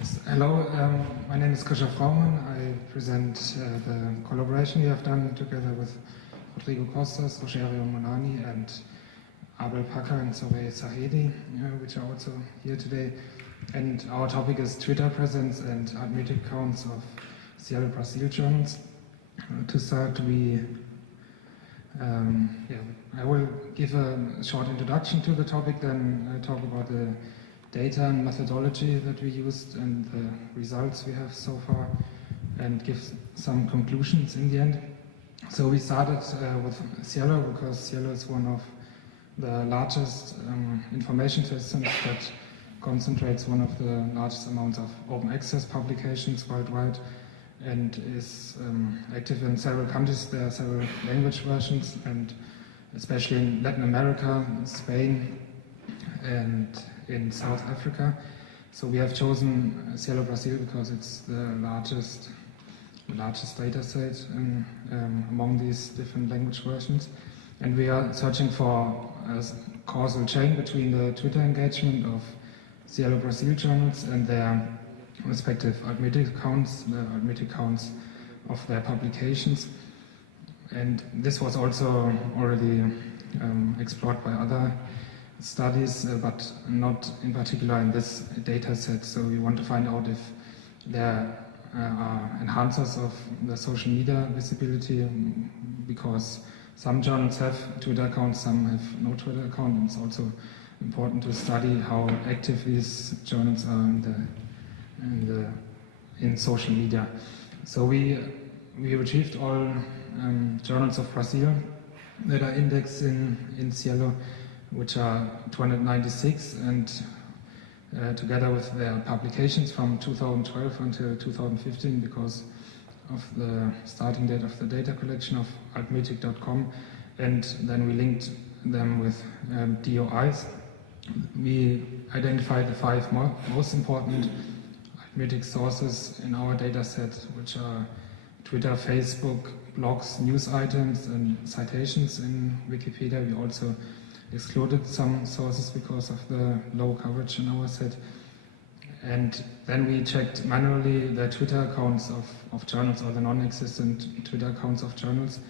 Yes. Hello, my name is Grischa Fraumann. I present the collaboration we have done together with Rodrigo, Costas, Rogério, Mugnaini, and Abel and Zohreh, Zahedi, which are also here today. And our topic is Twitter presence and Altmetrics accounts of SciELO Brazil Journals. To start, I will give a short introduction to the topic, then talk about the data and methodology that we used and the results we have so far, and give some conclusions in the end. So we started with SciELO because SciELO is one of the largest information systems that concentrates one of the largest amounts of open access publications worldwide, and is active in several countries. There are several language versions, and especially in Latin America, Spain, and in South Africa. So we have chosen SciELO Brazil because it's the largest data set among these different language versions. And we are searching for a causal chain between the Twitter engagement of SciELO Brazil journals and their respective Altmetrics accounts, the Altmetrics accounts of their publications. And this was also already explored by other studies, but not in particular in this data set. So we want to find out if there are enhancers of the social media visibility, because some journals have Twitter accounts, some have no Twitter account, and it's also important to study how active these journals are in social media. So we retrieved all journals of Brazil that are indexed in SciELO, which are 296, and together with their publications from 2012 until 2015, because of the starting date of the data collection of Altmetrics.com, and then we linked them with DOIs. We identified the 5 most important Altmetrics sources in our data set, which are Twitter, Facebook, blogs, news items, and citations in Wikipedia. We also excluded some sources because of the low coverage in our set. And then we checked manually the Twitter accounts of journals, or the non-existent Twitter accounts of journals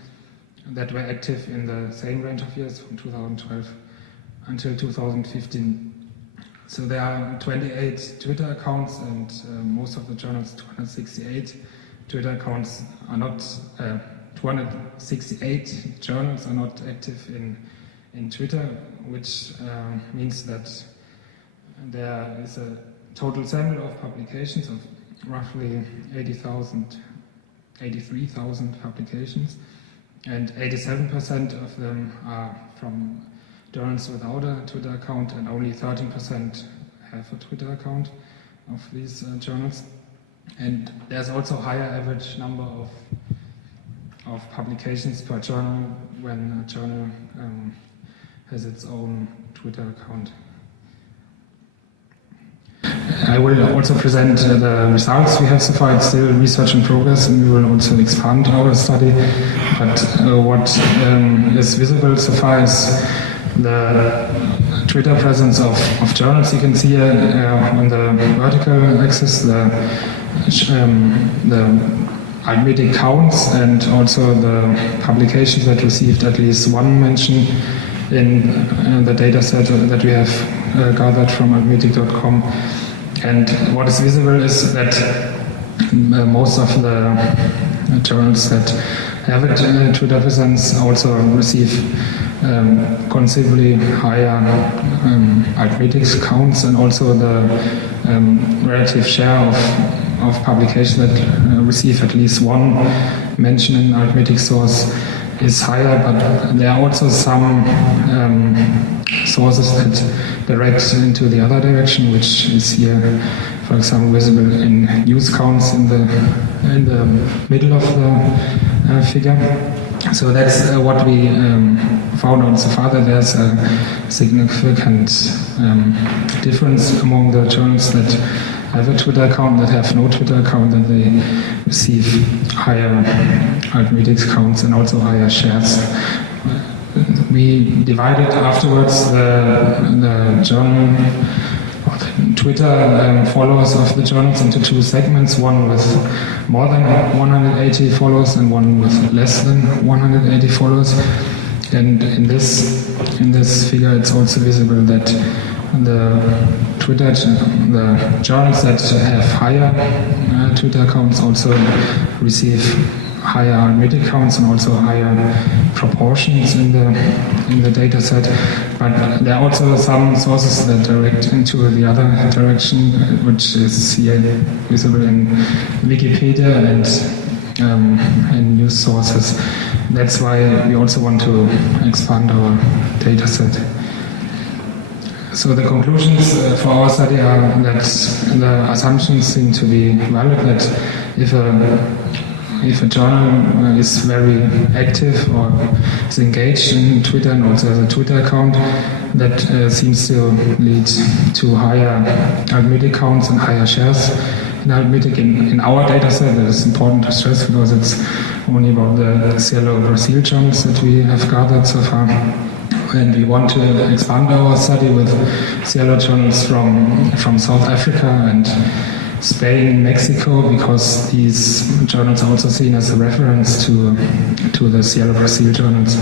that were active in the same range of years, from 2012 until 2015. So there are 28 Twitter accounts, and most of the journals, 268 Twitter accounts, are not, 268 journals are not active in Twitter, which means that there is a total sample of publications of roughly 83,000 publications, and 87% of them are from journals without a Twitter account, and only 13% have a Twitter account of these journals. And there's also a higher average number of publications per journal when a journal has its own Twitter account. I will also present the results we have so far. It's still research in progress, and we will also expand our study. But what is visible so far is the Twitter presence of journals. You can see here on the vertical axis the Altmetrics counts, and also the publications that received at least one mention in the data set that we have gathered from Altmetrics.com. And what is visible is that most of the journals that have a Twitter presence also receive considerably higher Altmetrics counts, and also the relative share of publications that receive at least one mention in Altmetrics source is higher, but there are also some sources that direct into the other direction, which is here, for example, visible in news counts in the middle of the figure. So that's what we found out so far, that there's a significant difference among the journals that have a Twitter account, that have no Twitter account, that they receive higher Altmetrics counts and also higher shares. We divided afterwards the journal Twitter followers of the journals into two segments, one with more than 180 followers and one with less than 180 followers. And in this figure, it's also visible that the journals that have higher Twitter accounts also receive higher Altmetrics counts and also higher proportions in the data set. But there are also some sources that direct into the other direction, which is here visible in Wikipedia and in news sources. That's why we also want to expand our data set. So the conclusions for our study are that the assumptions seem to be valid, that if a journal is very active or is engaged in Twitter and also has a Twitter account, that seems to lead to higher Altmetrics counts and higher shares in Altmetrics. In our data set, that is important to stress because it's only about the SciELO Brazil Journals that we have gathered so far. And we want to expand our study with SciELO journals from South Africa and Spain, Mexico, because these journals are also seen as a reference to the SciELO Brazil journals.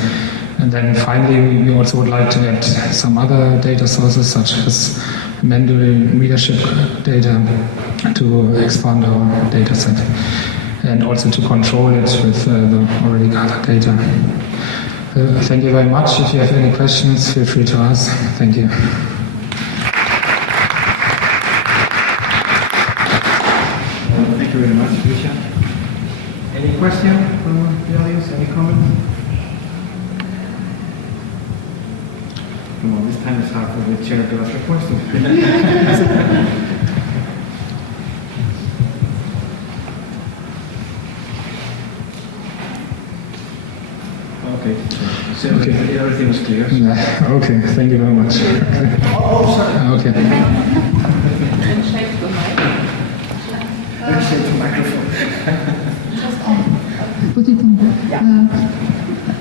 And then finally, we also would like to add some other data sources, such as Mandarin readership data, to expand our data set and also to control it with the already gathered data. Thank you very much. If you have any questions, feel free to ask. Thank you. Thank you very much, Grischa. Any question from the audience? Any comments? Come on, this time it's hard for the chair to ask a question. So okay. Everything was clear. Yeah, okay, thank you very much. Okay. Oh, sorry. Okay. And shake the mic. And shake the microphone. Put it on.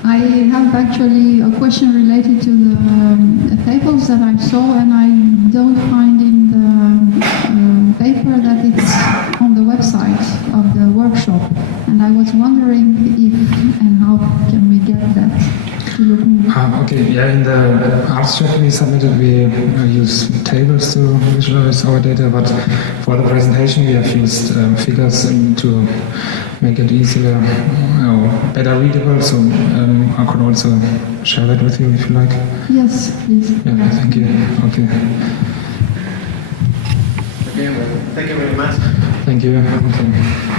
I have actually a question related to the tables that I saw, and I don't find in the paper that it's on the website of the workshop. And I was wondering if and how can we get that? Okay, yeah, in the abstract we submitted, we use tables to visualize our data, but for the presentation we have used figures to make it easier, better readable, so I could also share that with you if you like. Yes, please. Yeah, thank you. Okay. Okay, well, thank you very much. Thank you. Okay.